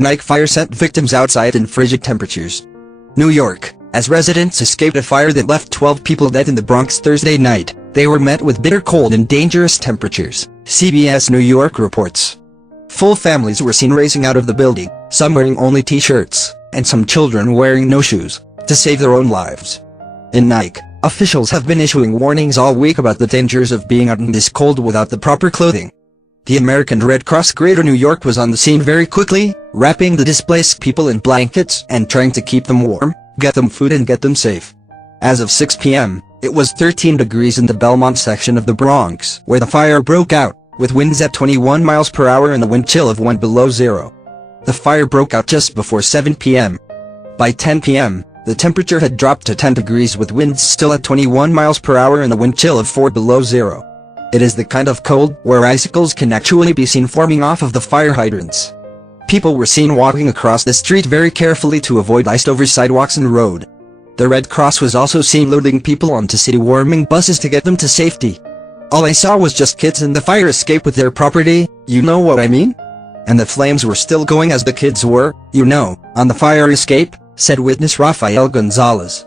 Nike fire sent victims outside in frigid temperatures. New York, as residents escaped a fire that left 12 people dead in the Bronx Thursday night, they were met with bitter cold and dangerous temperatures, CBS New York reports. Full families were seen racing out of the building, some wearing only t-shirts, and some children wearing no shoes, to save their own lives. In Nike, officials have been issuing warnings all week about the dangers of being out in this cold without the proper clothing. The American Red Cross Greater New York was on the scene very quickly, wrapping the displaced people in blankets and trying to keep them warm, get them food and get them safe. As of 6 p.m., it was 13 degrees in the Belmont section of the Bronx, where the fire broke out, with winds at 21 miles per hour and a wind chill of 1 below zero. The fire broke out just before 7 p.m. By 10 p.m., the temperature had dropped to 10 degrees with winds still at 21 miles per hour and a wind chill of 4 below zero. It is the kind of cold where icicles can actually be seen forming off of the fire hydrants. People were seen walking across the street very carefully to avoid iced-over sidewalks and road. The Red Cross was also seen loading people onto city warming buses to get them to safety. All I saw was just kids in the fire escape with their property, you know what I mean? And the flames were still going as the kids were, you know, on the fire escape, said witness Rafael Gonzalez.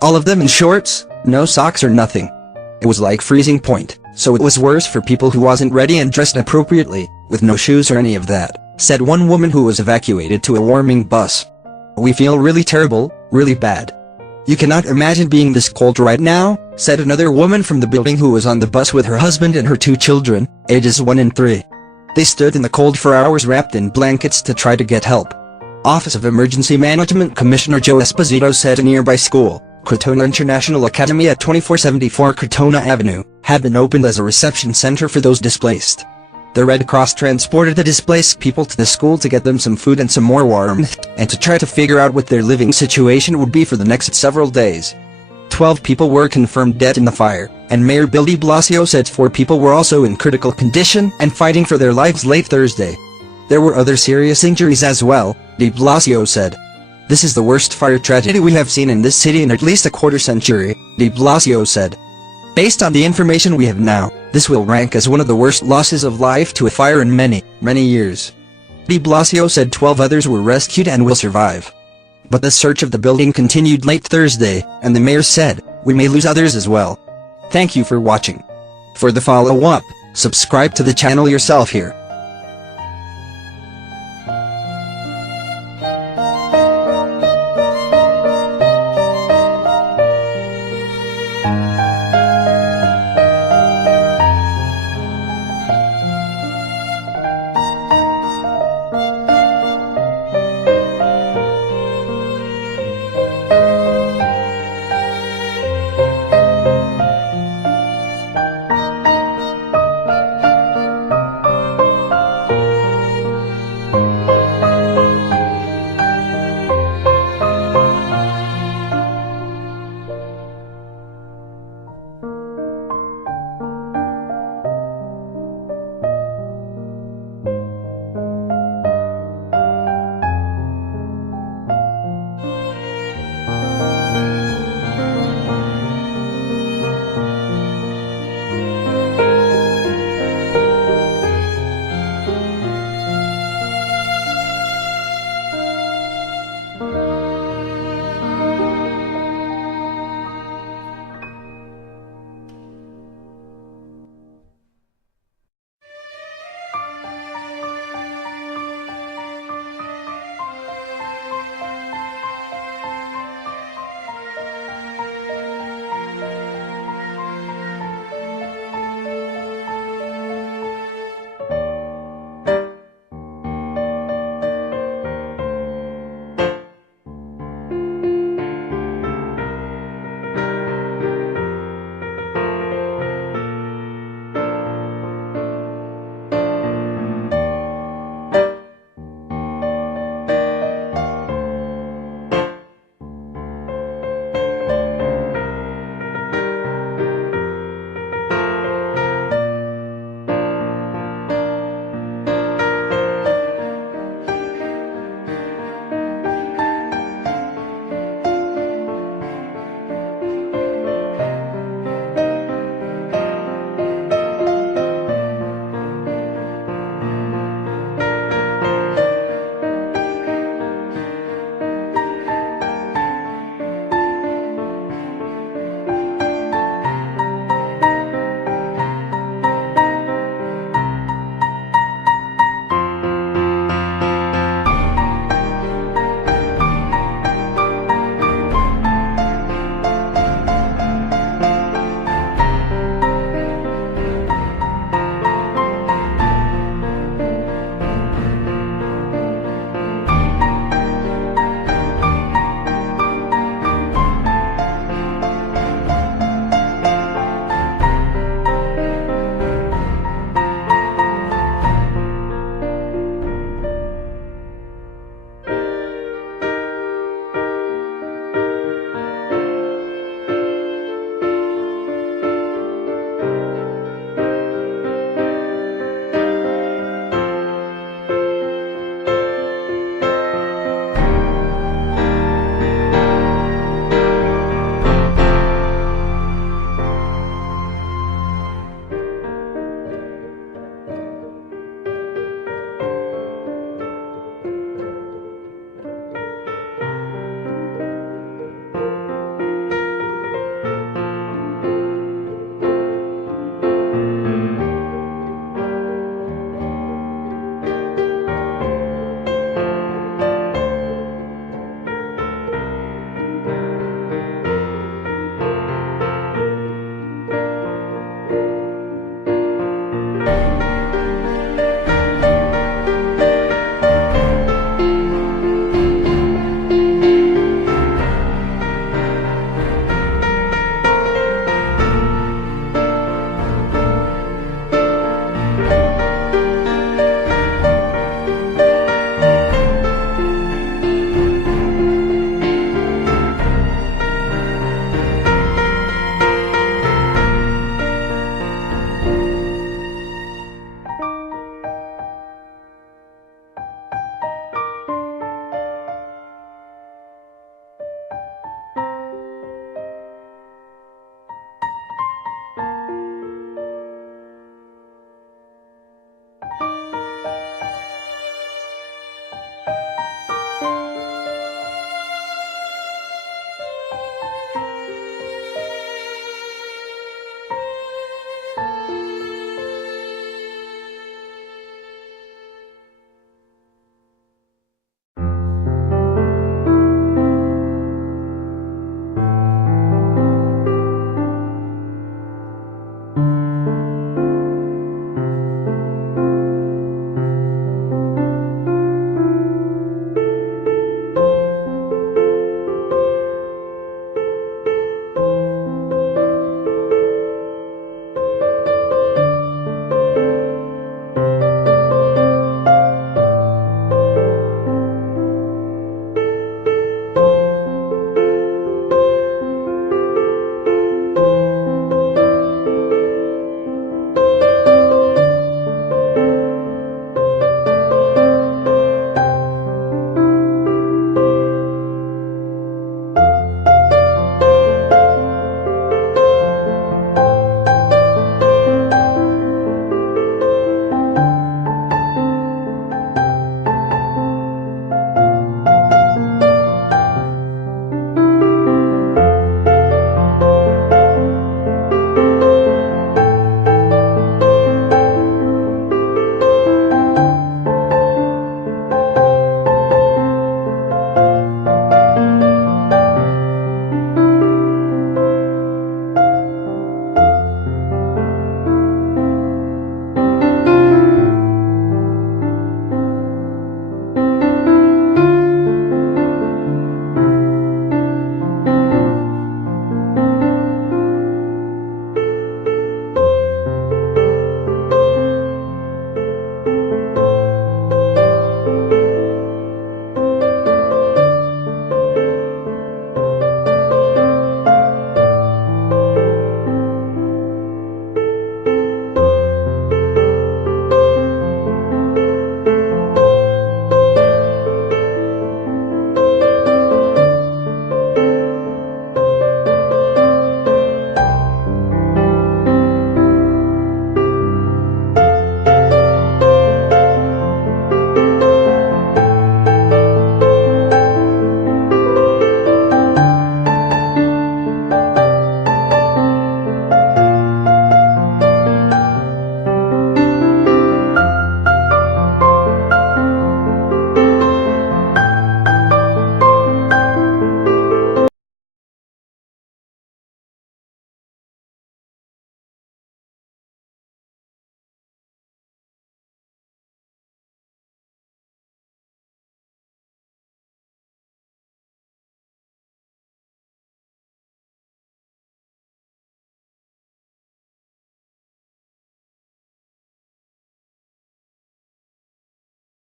All of them in shorts, no socks or nothing. It was like freezing point, so it was worse for people who wasn't ready and dressed appropriately, with no shoes or any of that, said one woman who was evacuated to a warming bus. We feel really terrible, really bad. You cannot imagine being this cold right now, said another woman from the building who was on the bus with her husband and her 2 children, ages 1 and 3. They stood in the cold for hours wrapped in blankets to try to get help. Office of Emergency Management Commissioner Joe Esposito said a nearby school, Crotona International Academy at 2474 Crotona Avenue, had been opened as a reception center for those displaced. The Red Cross transported the displaced people to the school to get them some food and some more warmth, and to try to figure out what their living situation would be for the next several days. 12 people were confirmed dead in the fire, and Mayor Bill de Blasio said 4 people were also in critical condition and fighting for their lives late Thursday. There were other serious injuries as well, de Blasio said. This is the worst fire tragedy we have seen in this city in at least a quarter century, de Blasio said. Based on the information we have now, this will rank as one of the worst losses of life to a fire in many, many years. De Blasio said 12 others were rescued and will survive. But the search of the building continued late Thursday, and the mayor said, we may lose others as well. Thank you for watching. For the follow-up, subscribe to the channel yourself here.